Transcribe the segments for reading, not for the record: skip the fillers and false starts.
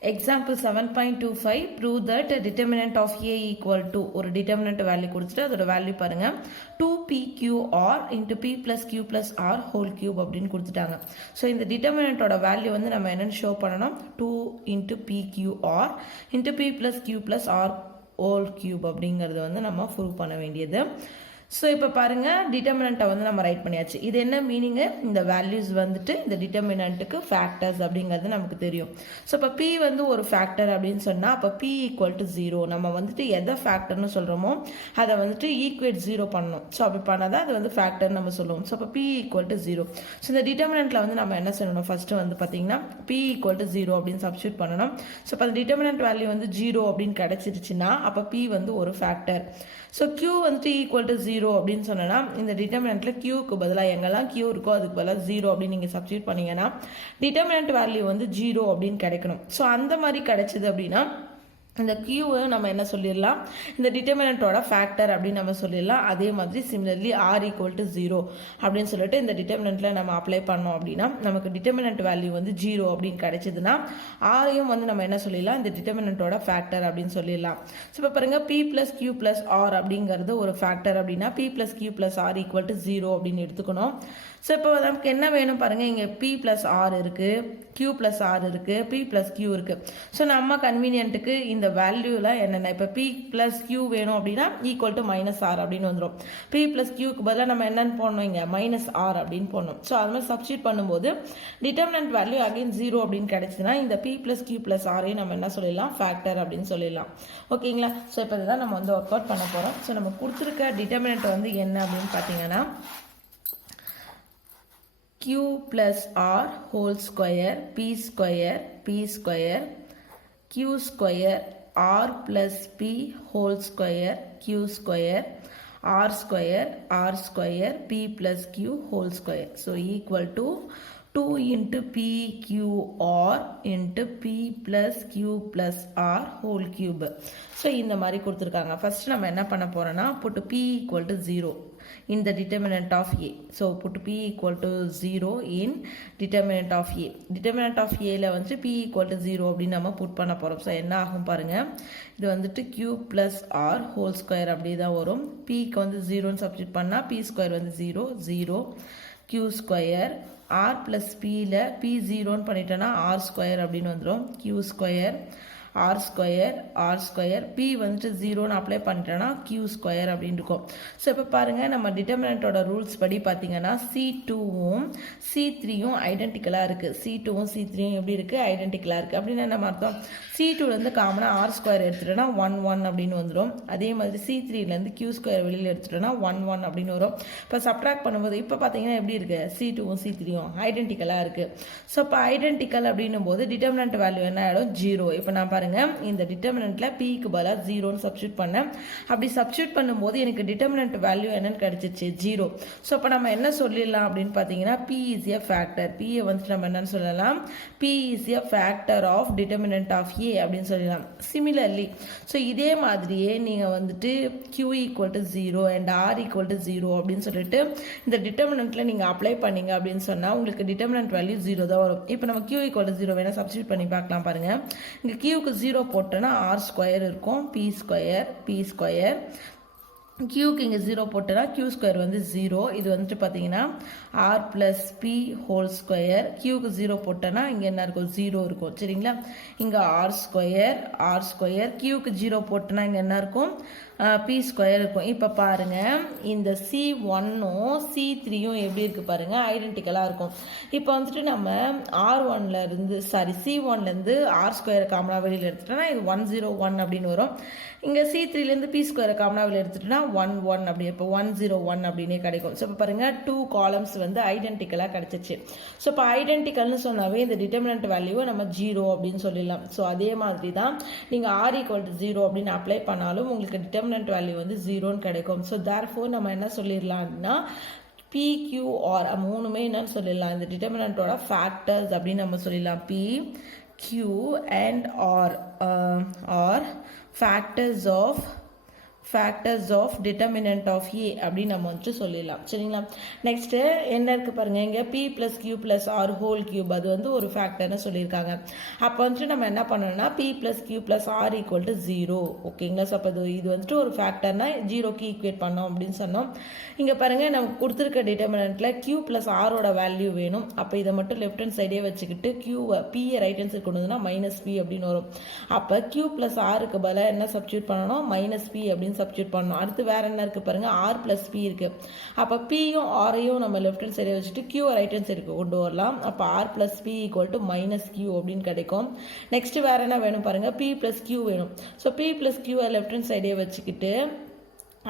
Example 7.25 prove that determinant of A equal to ஒரு determinant value கொடுத்துட்டு அதோட value பாருங்க 2PQR into P plus Q plus R whole cube அப்படின்னு கொடுத்துட்டாங்க. So இந்த determinant ஓட value வந்து நம்ம என்னன்னு ஷோ பண்ணணும் 2 into PQR into P plus Q plus R whole cube அப்படிங்கிறது வந்து நம்ம ப்ரூவ் பண்ண வேண்டியது. ஸோ இப்போ பாருங்கள் டிட்டர்மினண்ட்டை வந்து நம்ம ரைட் பண்ணியாச்சு. இது என்ன மீனிங்கு, இந்த வேல்யூஸ் வந்துட்டு இந்த டிட்டர்மினண்ட்டுக்கு ஃபேக்டர்ஸ் அப்படிங்கிறது நமக்கு தெரியும். ஸோ இப்போ பி வந்து ஒரு ஃபேக்டர் அப்படின்னு சொன்னால் அப்போ பி ஈக்குவல் டு 0 நம்ம வந்துட்டு எதை ஃபேக்டர்னு சொல்கிறோமோ அதை வந்துட்டு ஈக்குவேட் 0 பண்ணணும். ஸோ அப்படி பண்ணால் தான் அது வந்து ஃபேக்டர்னு நம்ம சொல்லுவோம். ஸோ இப்போ பி ஈக்குவல் டு 0. ஸோ இந்த டிட்டர்மினண்ட்டில் வந்து நம்ம என்ன செய்யணும், ஃபஸ்ட்டு வந்து பார்த்தீங்கன்னா பி ஈக்குவல் டு 0 அப்படின்னு சப்ஸ்டியூட் பண்ணணும். ஸோ இப்போ அந்த டிட்டர்மினண்ட் வேல்யூ வந்து 0 அப்படின்னு கிடச்சிருச்சுன்னா அப்போ பி வந்து ஒரு ஃபேக்டர். ஸோ Q வந்துட்டு ஈக்குவல் டு 0 அப்படின்னு சொன்னோன்னா இந்த டிட்டர்மினண்ட்டில் Qக்கு பதிலாக எங்கெல்லாம் Q இருக்கோ அதுக்கு பதிலாக 0 அப்படின்னு நீங்கள் சப்ஸ்டியூட் பண்ணீங்கன்னா டிட்டர்மினண்ட் வேல்யூ வந்து 0 அப்படின்னு கிடைக்கணும். ஸோ அந்த மாதிரி கிடைச்சிது அப்படின்னா இந்த Qவை நம்ம என்ன சொல்லிடலாம், இந்த டிட்டர்மினண்ட்டோட ஃபேக்டர் அப்படின்னு நம்ம சொல்லிடலாம். அதே மாதிரி சிமிலர்லி R ஈக்குவல் டு 0 அப்படின்னு சொல்லிட்டு இந்த டிட்டர்மினண்ட்டில் நம்ம அப்ளை பண்ணோம் அப்படின்னா நமக்கு டிட்டர்மினண்ட் வேல்யூ வந்து 0 அப்படின்னு கிடைச்சதுன்னா ஆரையும் வந்து நம்ம என்ன சொல்லிடலாம், இந்த டிட்டர்மினண்ட்டோட ஃபேக்டர் அப்படின்னு சொல்லிடலாம். ஸோ இப்போ பாருங்கள் P plus Q plus R அப்படிங்கிறது ஒரு ஃபேக்டர் அப்படின்னா P plus Q plus R equal to 0 அப்படின்னு எடுத்துக்கணும். ஸோ இப்போ நமக்கு என்ன வேணும் பாருங்கள், இங்கே P plus R இருக்குது, Q plus R இருக்குது, P plus Q இருக்குது. ஸோ நம்ம கன்வீனியன்ட்டுக்கு இந்த வேல்யூவில் என்னென்ன இப்போ P plus Q வேணும் அப்படின்னா ஈக்குவல் டு மைனஸ் ஆர் அப்படின்னு வந்துடும். P plus Qக்கு பதிலாக நம்ம என்னென்னு போடணும், இங்கே மைனஸ் ஆர் அப்படின்னு போடணும். ஸோ அது மாதிரி சப்ஸ்டியூட் பண்ணும்போது டிட்டர்மினன்ட் வேல்யூ அகைன் 0 அப்படின்னு கிடைச்சுன்னா இந்த P plus Q plus ஆரையும் நம்ம என்ன சொல்லிடலாம், ஃபேக்டர் அப்படின்னு சொல்லிடலாம். ஓகேங்களா. ஸோ இப்போ இதுதான் நம்ம வந்து ஒர்க் அவுட் பண்ண போகிறோம். ஸோ நம்ம கொடுத்துருக்க டிட்டர்மினன்ட் வந்து என்ன அப்படின்னு பார்த்தீங்கன்னா Q plus R whole square P square P square Q square R plus P whole square Q square R square R square P plus Q whole square. So equal to 2 into PQR into P plus Q plus R whole cube. So இந்த மாதிரி கொடுத்துருக்காங்க. First நம்ம என்ன பண்ண போறோம்னா put P equal to 0 in the determinant of A. So put P equal to 0 in determinant of A. Determinant of A ல வந்து P equal to 0 அப்படின்னு நம்ம put பண்ண போறோம். ஸோ என்ன ஆகும் பாருங்க, இது வந்துட்டு Q plus R whole square அப்படி தான் வரும். Pக்கு வந்து 0ன்னு சப்ஸ்டியூட் பண்ணால் P ஸ்கொயர் வந்து 0 0 Q square R plus Pல P 0ன்னு பண்ணிட்டோன்னா R ஸ்கொயர் அப்படின்னு வந்துடும். Q square R square R square P வந்துட்டு 0ன்னு அப்ளை பண்ணிட்டோன்னா Q ஸ்கொயர் அப்படின்னு இருக்கும். ஸோ இப்போ பாருங்கள் நம்ம டிட்டர்மினண்ட்டோட ரூல்ஸ் படி பார்த்தீங்கன்னா C2வும் C3யும் ஐடென்டிக்கலாக இருக்குது. C2வும் C3யும் எப்படி இருக்குது, ஐடென்டிக்கலாக இருக்குது. அப்படின்னு என்ன அர்த்தம், C2லேருந்து காமனாக R ஸ்கொயர் எடுத்துட்டோன்னா 1 1 அப்படின்னு வந்துடும். அதே மாதிரி C3லேருந்து Q ஸ்கொயர் வெளியில் எடுத்துட்டோன்னா 1 1 அப்படின்னு வரும். இப்போ சப்ட்ராக்ட் பண்ணும்போது இப்போ பார்த்தீங்கன்னா எப்படி இருக்குது, C2வும் C3யும் ஐடென்டிக்கலாக இருக்குது. ஸோ இப்போ ஐடென்டிக்கல் அப்படின்னும் போது டிட்டர்மினண்ட் வேல்யூ என்ன ஆகிடும், 0. இப்போ நான் பாருங்க இந்த டிட்டர்மினன்ட்ல Pக்கு பதிலாக 0ன்னு சப்ஸ்டியூட் பண்ணேன். அப்படி சப்ஸ்டியூட் பண்ணும்போது எனக்கு டிட்டர்மினன்ட் வேல்யூ என்னன்னு கிடைச்சிச்சு, 0. ஸோ அப்போ நம்ம என்ன சொல்லிடலாம் அப்படின்னு பார்த்தீங்கன்னா P is a factor. Pயை வந்துட்டு நம்ம என்னன்னு சொல்லலாம், P is a factor of determinant of A அப்படின்னு சொல்லலாம். சிமிலர்லி ஸோ இதே மாதிரியே நீங்கள் வந்துட்டு Q equal to 0 and R equal to 0 அப்படின்னு சொல்லிட்டு இந்த டிட்டர்மினன்ட்ல நீங்கள் அப்ளை பண்ணீங்க அப்படின்னு சொன்னால் உங்களுக்கு டிட்டர்மினன்ட் வேல்யூ 0 தான் வரும். இப்போ நம்ம Q equal to 0 வேணால் சப்ஸ்டியூட் பண்ணி பார்க்கலாம். பாருங்க, இங்கே Qக்கு 0 போட்டோன்னா R ஸ்கொயர் இருக்கும், P ஸ்கொயர் P ஸ்கொயர். Qக்கு இங்கே 0 போட்டோன்னா Q ஸ்கொயர் வந்து 0. இது வந்துட்டு பார்த்தீங்கன்னா R plus P whole square. Qக்கு 0 போட்டோன்னா இங்கே என்ன இருக்கும், 0 இருக்கும். சரிங்களா. இங்கே R ஸ்கொயர் R ஸ்கொயர். Qக்கு 0 போட்டோன்னா இங்கே என்ன இருக்கும், P ஸ்கொயர் இருக்கும். இப்போ பாருங்கள் இந்த C1ம் C3யும் எப்படி இருக்குது பாருங்கள், ஐடென்டிக்கலாக இருக்கும். இப்போ வந்துட்டு நம்ம R1லேருந்து C1லேருந்து R ஸ்கொயரை காமனாக வெளியில் எடுத்துட்டோன்னா இது 101 அப்படின்னு வரும். இங்கே C3லேருந்து P ஸ்கொயரை காமனாக வெளியில் எடுத்துட்டோன்னா 1 1 அப்படி, இப்போ 101 அப்படின்னே கிடைக்கும். ஸோ இப்போ பாருங்கள் 2 காலம்ஸ் வந்து ஐடென்டிக்கலாக கிடச்சிச்சு. ஸோ இப்போ ஐடென்டிக்கல்னு சொன்னாவே இந்த டிட்டர்மினன்ட் வேல்யூவை நம்ம 0 அப்படின்னு சொல்லிடலாம். ஸோ அதே மாதிரி தான் நீங்கள் R equal to 0 அப்படின்னு அப்ளை பண்ணாலும் உங்களுக்கு டிட்டர்மினன்ட் வேல்யூ வந்து 0ன்னு கிடைக்கும். ஸோ தேர்ஃபோர் நம்ம என்ன சொல்லிடலாம்னா PQR மூணுமே என்னன்னு சொல்லிடலாம், இந்த டிட்டர்மினன்ட்டோட ஃபேக்டர்ஸ் அப்படின்னு நம்ம சொல்லிடலாம். P Q and R are factors of factors of determinant of A அப்படின்னு நம்ம வந்துட்டு சொல்லிடலாம். சரிங்களா? நெக்ஸ்ட்டு என்ன இருக்குது பாருங்கள், இங்கே P plus Q plus R whole cube அது வந்து ஒரு ஃபேக்டர்னு சொல்லியிருக்காங்க. அப்போ வந்துட்டு நம்ம என்ன பண்ணணும்னா P plus Q plus R equal to 0. ஓகேங்களா? ஸோ அப்போ இது வந்துட்டு ஒரு ஃபேக்டர்னா 0க்கு ஈக்குவேட் பண்ணோம் அப்படின்னு சொன்னோம். இங்கே பாருங்கள், நமக்கு கொடுத்துருக்க டிட்டர்மினண்ட்டில் கியூ ப்ளஸ் ஆரோட வேல்யூ வேணும். அப்போ இதை மட்டும் லெஃப்ட் ஹேண்ட் சைடே வச்சுக்கிட்டு கியூவை பியை ரைட் ஹேண்ட் சைடு கொண்டு வந்தோம்னா மைனஸ் பி அப்படின்னு வரும். அப்போ கியூ ப்ளஸ் ஆருக்கு பதிலாக என்ன சப்ஸ்டியூட் பண்ணணும், மைனஸ் பி அப்படின்னு சப்ஸ்டியூட் பண்ணணும். அடுத்து வேற என்ன இருக்குது பாருங்கள், ஆர் ப்ளஸ் பி இருக்குது. அப்போ பியும் ஆரையும் நம்ம லெஃப்ட் ஹேண்ட் சைடே வச்சுட்டு கியூவை ரைட் ஹேண்ட் சைடுக்கு கொண்டு வரலாம். அப்போ R plus P equal to minus Q அப்படின்னு கிடைக்கும். நெக்ஸ்ட் வேற என்ன வேணும் பாருங்கள், பி ப்ளஸ் கியூ வேணும். ஸோ பி ப்ளஸ் கியூவை லெஃப்ட் ஹேண்ட் சைடே வச்சுக்கிட்டு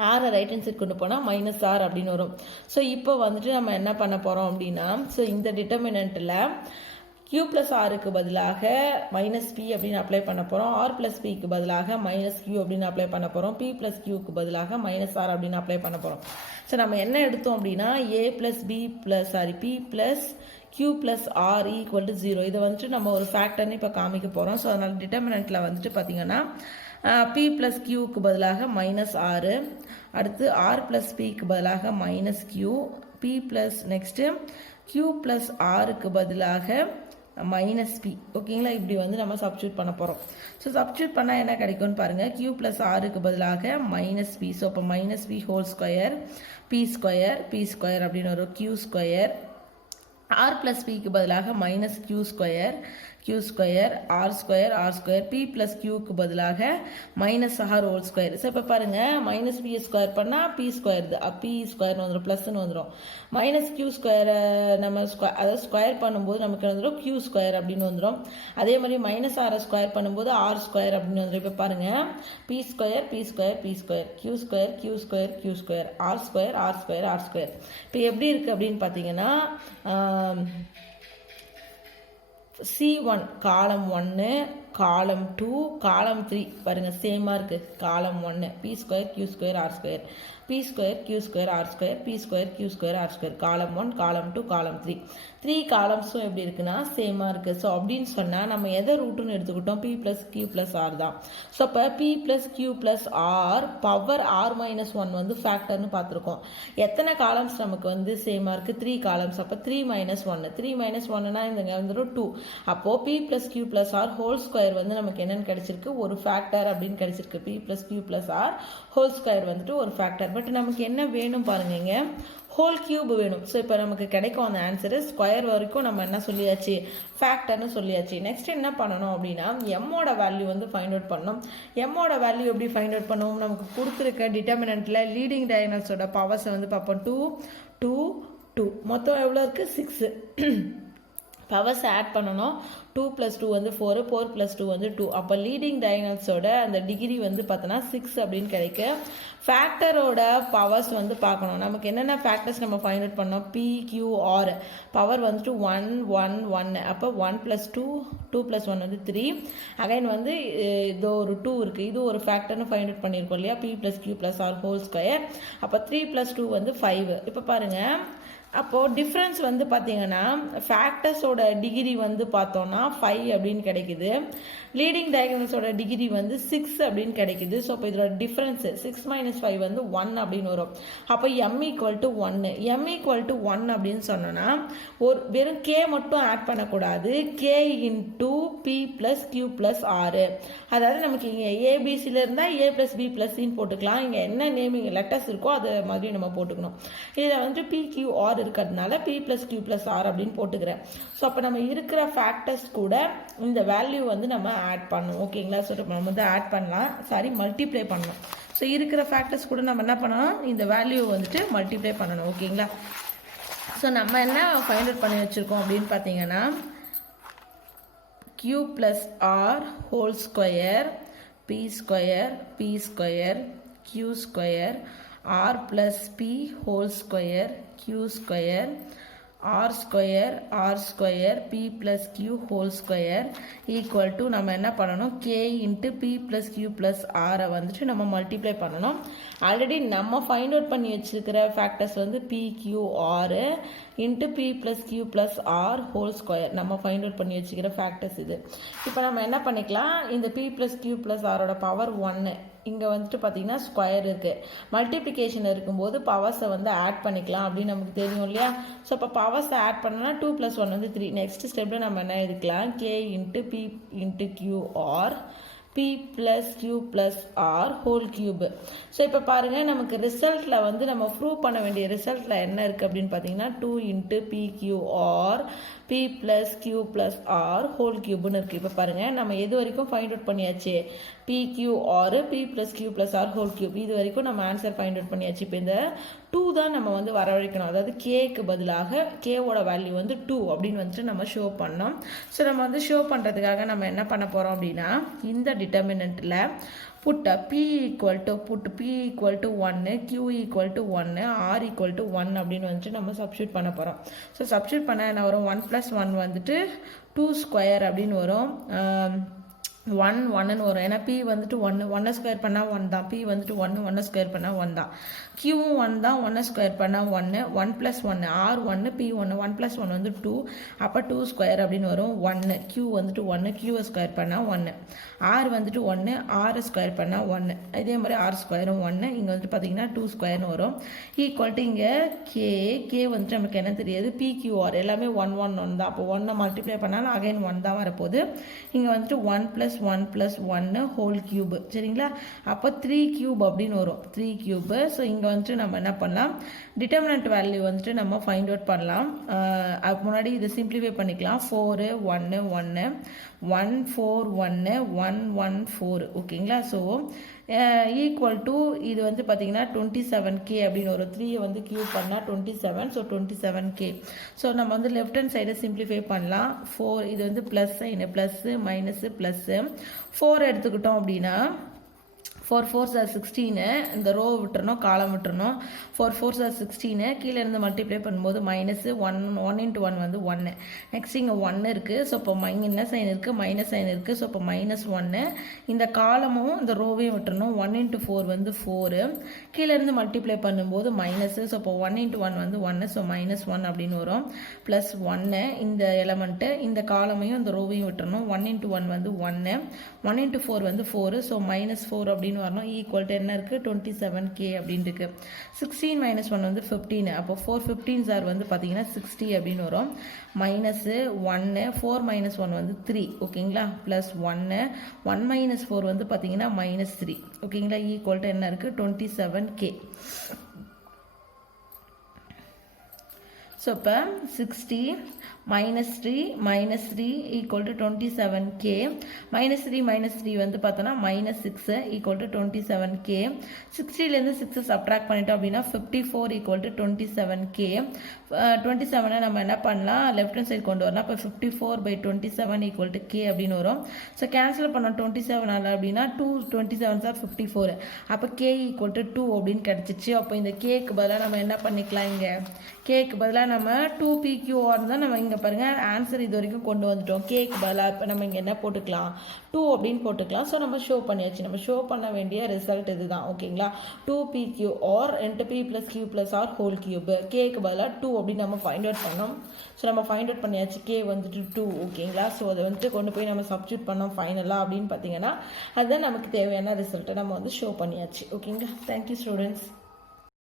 ஆரை ரைட் ஹேண்ட் சைட் கொண்டு போனால் மைனஸ் ஆர் அப்படின்னு வரும். ஸோ இப்போ வந்துட்டு நம்ம என்ன பண்ண போகிறோம் அப்படின்னா, ஸோ இந்த டிட்டர்மினண்ட்டில் கியூ ப்ளஸ் ஆருக்கு பதிலாக மைனஸ் பி அப்படின்னு அப்ளை பண்ண போகிறோம். ஆர் ப்ளஸ் பிக்கு பதிலாக மைனஸ் கியூ அப்படின்னு அப்ளை பண்ண போகிறோம். பி ப்ளஸ் கியூக்கு பதிலாக மைனஸ் ஆர் அப்படின்னு அப்ளை பண்ண போகிறோம். ஸோ நம்ம என்ன எடுத்தோம் அப்படின்னா A plus B plus B plus Q plus R equal to 0. இதை வந்துட்டு நம்ம ஒரு ஃபேக்டர்னு இப்போ காமிக்க போகிறோம். ஸோ அதனால் டிட்டர்மினண்ட்டில் வந்துட்டு பார்த்தீங்கன்னா பி ப்ளஸ் கியூக்கு பதிலாக மைனஸ் ஆறு, அடுத்து ஆர் ப்ளஸ் பிக்கு பதிலாக minus Q, B plus next Q plus ஆருக்கு பதிலாக மைனஸ் பி. ஓகேங்களா? இப்படி வந்து நம்ம சப்ஸ்டியூட் பண்ண போகிறோம். ஸோ சப்ஸ்டியூட் பண்ணால் என்ன கிடைக்கும்னு பாருங்கள், கியூ ப்ளஸ் ஆருக்கு பதிலாக மைனஸ் பி. ஸோ அப்போ minus B whole square B square அப்படின்னு வரும். கியூ ஸ்கொயர் ஆர் ப்ளஸ் பிக்கு பதிலாக minus Q square R square B plus கியூக்கு பதிலாக minus R whole square. So இப்போ பாருங்கள், மைனஸ் பி ஸ்கொயர் பண்ணால் பி ஸ்கொயர், பி ஸ்கொயர்னு வந்துடும், ப்ளஸ்ன்னு வந்துடும். மைனஸ் கியூ ஸ்கொயரை நம்ம அதாவது ஸ்கொயர் பண்ணும்போது நமக்கு வந்துடும் கியூ ஸ்கொயர் அப்படின்னு வந்துடும். அதே மாதிரி மைனஸ் ஆரை ஸ்கொயர் பண்ணும்போது ஆர் ஸ்கொயர் அப்படின்னு வந்துடும். இப்போ பாருங்கள், P square Q square R square. இப்போ எப்படி இருக்குது அப்படின்னு பார்த்தீங்கன்னா C1 காலம் 1, காலம் 2, காலம் 3 பாருங்கள் சேமாக இருக்குது. Column 1 P square Q square R square, B square Q square R square, B square Q square R square. Column 1, காலம் 2, காலம் 3 3 காலம்ஸும் எப்படி இருக்குன்னா சேமாக இருக்குது. ஸோ அப்படின்னு சொன்னால் நம்ம எதை ரூட்டுன்னு எடுத்துக்கிட்டோம், P plus Q plus R தான். ஸோ அப்போ P plus Q plus R power R minus 1 வந்து ஃபேக்டர்னு பார்த்துருக்கோம். எத்தனை காலம்ஸ் நமக்கு வந்து சேமாக இருக்குது, 3 காலம்ஸ். அப்போ 3 மைனஸ் 1, 3 மைனஸ் 1னா இங்கே வந்துடும் 2. அப்போது P plus Q plus R whole square வந்து நமக்கு என்னென்னு கிடைச்சிருக்கு, ஒரு ஃபேக்டர் அப்படின்னு கிடைச்சிருக்கு. P plus Q plus R whole square வந்துட்டு ஒரு ஃபேக்டர். பட் நமக்கு என்ன வேணும் பாருங்க, ஹோல் கியூப் வேணும். ஸோ இப்போ நமக்கு கிடைக்கும் அந்த ஆன்சரு ஸ்கொயர் வரைக்கும் நம்ம என்ன சொல்லியாச்சு, ஃபேக்டர்னு சொல்லியாச்சு. நெக்ஸ்ட் என்ன பண்ணணும் அப்படின்னா எம்மோட வேல்யூ வந்து ஃபைண்ட் அவுட் பண்ணணும். எம்மோட வேல்யூ எப்படி ஃபைண்ட் அவுட் பண்ணுவோம், நமக்கு கொடுத்துருக்க டிட்டர்மினண்ட்டில் லீடிங் டயகனல்ஸோட பவர்ஸை வந்து பார்ப்போம். 2 2 2 மொத்தம் எவ்வளோ இருக்குது, 6 பவர்ஸ் ஆட் பண்ணணும். 2 + 2 வந்து 4, 4 + 2 வந்து 2. அப்போ லீடிங் டயகனல்ஸோட அந்த டிகிரி வந்து பார்த்தோன்னா 6 அப்படின்னு கிடைக்கும். ஃபேக்டரோட பவர்ஸ் வந்து பார்க்கணும். நமக்கு என்னென்ன ஃபேக்டர்ஸ் நம்ம ஃபைண்ட் அவுட் பண்ணோம், PQR பவர் வந்துட்டு 1 1 1. அப்போ 1 + 2 2 + 1 வந்து 3. அகைன் வந்து இதோ ஒரு 2 இருக்குது, இது ஒரு ஃபேக்டர்னு ஃபைண்ட் அவுட் பண்ணியிருக்கோம் இல்லையா, P + Q + R whole square. அப்போ 3 + 2 வந்து 5. இப்போ பாருங்கள், அப்போது டிஃப்ரென்ஸ் வந்து பார்த்தீங்கன்னா ஃபேக்டர்ஸோட டிகிரி வந்து பார்த்தோன்னா 5 அப்படின்னு கிடைக்குது. லீடிங் டயகனல்ஸோட டிகிரி வந்து 6 அப்படின்னு கிடைக்குது. ஸோ அப்போ இதோட டிஃப்ரென்ஸ் 6 - 5 வந்து 1 அப்படின்னு வரும். அப்போ m = 1. m = 1 அப்படின்னு சொன்னோன்னா ஒரு வெறும் k மட்டும் ஆட் பண்ணக்கூடாது, k × P + Q + R. அதாவது நமக்கு இங்கே ஏபிசியில் இருந்தால் A + B + Cன்னு போட்டுக்கலாம். இங்கே என்ன நேமிங் லெட்டர்ஸ் இருக்கோ அது மாதிரி நம்ம போட்டுக்கணும். இதில் வந்து PQR இருக்கிறதுனால P + Q + R அப்படின்னு போட்டுக்கிறேன். ஸோ அப்போ நம்ம இருக்கிற ஃபேக்டர்ஸ் கூட இந்த வேல்யூ வந்து நம்ம ஆட் பண்ணணும். ஓகேங்களா? ஸோ நம்ம வந்து ஆட் பண்ணலாம், மல்டிப்ளை பண்ணணும். ஸோ இருக்கிற ஃபேக்டர்ஸ் கூட நம்ம என்ன பண்ணணும், இந்த வேல்யூ வந்துட்டு மல்டிப்ளை பண்ணணும். ஓகேங்களா? ஸோ நம்ம என்ன ஃபைண்ட் அவுட் பண்ணி வச்சுருக்கோம் அப்படின்னு பார்த்தீங்கன்னா Q + R whole square P square Q square R + P whole square Q square R square P + Q whole square equal to நம்ம என்ன பண்ணணும், K × P + Q + R வந்துட்டு நம்ம மல்டிப்ளை பண்ணணும். ஆல்ரெடி நம்ம ஃபைண்ட் அவுட் பண்ணி வச்சுருக்கிற ஃபேக்டர்ஸ் வந்து PQR × P + Q + R whole square நம்ம ஃபைண்ட் அவுட் பண்ணி வச்சுக்கிற ஃபேக்டர்ஸ் இது. இப்போ நம்ம என்ன பண்ணிக்கலாம், இந்த P + Q + Rோட பவர் 1 இங்கே வந்துட்டு பார்த்தீங்கன்னா ஸ்கொயர் இருக்குது. மல்டிப்ளிகேஷன் இருக்கும்போது பவர்ஸை வந்து ஆட் பண்ணிக்கலாம் அப்படின்னு நமக்கு தெரியும் இல்லையா. ஸோ இப்போ பவர்ஸை ஆட் பண்ணோன்னா 2 + 1 வந்து 3. நெக்ஸ்ட் ஸ்டெப்பில் நம்ம என்ன எடுக்கலாம், k × p × q or p + q + r whole cube. So இப்போ பாருங்கள், நமக்கு ரிசல்ட்டில் வந்து நம்ம ப்ரூவ் பண்ண வேண்டிய ரிசல்ட்டில் என்ன இருக்குது அப்படின்னு பார்த்தீங்கன்னா 2 × pq or p + q + r whole கியூப்னு இருக்குது. இப்போ பாருங்கள், நம்ம எது வரைக்கும் ஃபைண்ட் அவுட் பண்ணியாச்சு, pq or p + q + r whole cube. இது வரைக்கும் நம்ம ஆன்சர் ஃபைண்ட் அவுட் பண்ணியாச்சு. இப்போ இந்த 2 தான் நம்ம வந்து வரவழைக்கணும். அதாவது கேக்கு பதிலாக கேவோட வேல்யூ வந்து 2 அப்படின்னு வந்துட்டு நம்ம ஷோ பண்ணோம். ஸோ நம்ம வந்து ஷோ பண்ணுறதுக்காக நம்ம என்ன பண்ண போகிறோம் அப்படின்னா, இந்த டிட்டர்மினண்ட்டில் put p = 1, q = 1, r = 1 அப்படின்னு வந்துட்டு நம்ம சப்ஸ்டியூட் பண்ண போகிறோம். ஸோ சப்ஸ்டியூட் பண்ண என்ன வரும், 1 + 1 வந்துட்டு 2² அப்படின்னு வரும். 1 1ன்னு வரும். ஏன்னா p வந்துட்டு 1 ஸ்கொயர் பண்ணால் 1 தான். p வந்துட்டு 1 ஸ்கொயர் பண்ணால் 1 தான். q 1 தான், 1 ஸ்கொயர் பண்ணால் 1 + 1 r 1 p 1 1 + 1 வந்து 2. அப்போ 2² அப்படின்னு வரும். 1 q வந்துட்டு 1 q ஸ்கொயர் பண்ணால் 1, r வந்துட்டு 1 r ஸ்கொயர் பண்ணால் 1. இதே மாதிரி r² 1. இங்கே வந்துட்டு பார்த்தீங்கன்னா 2² வரும். ஈக்குவல் இங்கே k வந்துட்டு நமக்கு என்ன தெரியாது, pqr எல்லாமே 1 1 1 தான். அப்போ 1 மல்டிப்ளை பண்ணாலும் அகைன் 1 தான் வரப்போகுது. இங்கே வந்துட்டு 1 + 1 + 1 ஹோல் கியூப். சரிங்களா. அப்போ 3³ அப்படின்னு வரும், 3³. ஸோ இங்கே வந்துட்டு நம்ம என்ன பண்ணலாம், டிட்டர்மினன்ட் வேல்யூ வந்துட்டு நம்ம ஃபைண்ட் அவுட் பண்ணலாம். அதுக்கு முன்னாடி இதை சிம்பிளிஃபை பண்ணிக்கலாம். 4 1 1 1 4 1 1 1 4. ஓகேங்களா. ஸோ ஈக்குவல் டு இது வந்து பார்த்தீங்கன்னா 27k அப்படின்னு வரும். 3 வந்து கியூப் பண்ணால் 27. So 27k. ஸோ நம்ம வந்து லெஃப்ட் ஹேண்ட் சைடை சிம்பிளிஃபை பண்ணலாம். 4 இது வந்து plus sign, plus minus plus 4 எடுத்துக்கிட்டோம் அப்படின்னா 4 4s are 16. இந்த ரோ விட்டுறணும், காலம் விட்டுறணும். 4 4s are 16. கீழே இருந்து மல்டிப்ளை பண்ணும்போது மைனஸ் 1 1 × 1 வந்து 1. நெக்ஸ்ட் இங்கே 1 இருக்குது. ஸோ இப்போ என்ன சைன் இருக்குது, மைனஸ் சைன் இருக்குது. ஸோ இப்போ -1. இந்த காலமும் இந்த ரோவையும் விட்டுறணும். 1 × 4 வந்து 4. கீழே இருந்து மல்டிப்ளை பண்ணும்போது மைனஸு. ஸோ இப்போ 1 × 1 வந்து 1. ஸோ -1 அப்படின்னு வரும். +1 இந்த எலமெண்ட்டு, இந்த காலமையும் இந்த ரோவையும் விட்டுறணும். 1 × 1 வந்து 1. 1 × 4 வந்து 4. ஸோ -4 அப்படின்னு வரணும். ஈக்குவல் என்ன இருக்குது, 27k அப்படின்னு இருக்கு. 16 - 1 வந்து 15. அப்போ 4 15s are வந்து பார்த்தீங்கன்னா 60 அப்படின்னு வரும். -1 4 - 1 வந்து 3. ஓகேங்களா. +1 1 - 4 வந்து பார்த்தீங்கன்னா -3. ஓகேங்களா. ஈக்குவல் என்ன இருக்குது, 27k. ஸோ இப்போ 60 -3 -3 = 27k. -3 -3 வந்து பார்த்தோன்னா -6 = 27k. 60லேருந்து 6 சப்ட்ராக்ட் பண்ணிட்டோம் அப்படின்னா 54 = 27k. 27 நம்ம என்ன பண்ணலாம், லெஃப்ட் ஹேண்ட் சைடு கொண்டு வரலாம். இப்போ 54/27 = k அப்படின்னு வரும். ஸோ கேன்சல் பண்ணோம் 27 அப்படின்னா 2 27s are 54. அப்போ k = 2 அப்படின்னு கிடச்சிச்சு. அப்போ இந்த கேக்கு பதிலாக நம்ம என்ன பண்ணிக்கலாம், இங்கே கேக்கு பதிலாக நம்ம 2pqr தான் நம்ம இங்கே பாருங்கள் ஆன்சர் இது வரைக்கும் கொண்டு வந்துட்டோம். கேக்கு பதிலாக இப்போ நம்ம இங்கே என்ன போட்டுக்கலாம், 2 அப்படின்னு போட்டுக்கலாம். ஸோ நம்ம ஷோ பண்ணியாச்சு. நம்ம ஷோ பண்ண வேண்டிய ரிசல்ட் இது தான். ஓகேங்களா. 2pqr × p + q + r whole cube. கேக்கு பதிலாக 2 அப்படின்னு நம்ம ஃபைண்ட் அவுட் பண்ணோம். ஸோ நம்ம ஃபைண்ட் அவுட் பண்ணியாச்சு. கே வந்துட்டு 2. ஓகேங்களா. ஸோ அதை வந்துட்டு கொண்டு போய் நம்ம சப்ஸ்டியூட் பண்ணோம் ஃபைனலாக அப்படின்னு பார்த்தீங்கன்னா அதுதான் நமக்கு தேவையான ரிசல்ட்டை நம்ம வந்து ஷோ பண்ணியாச்சு. ஓகேங்களா. Thank you students.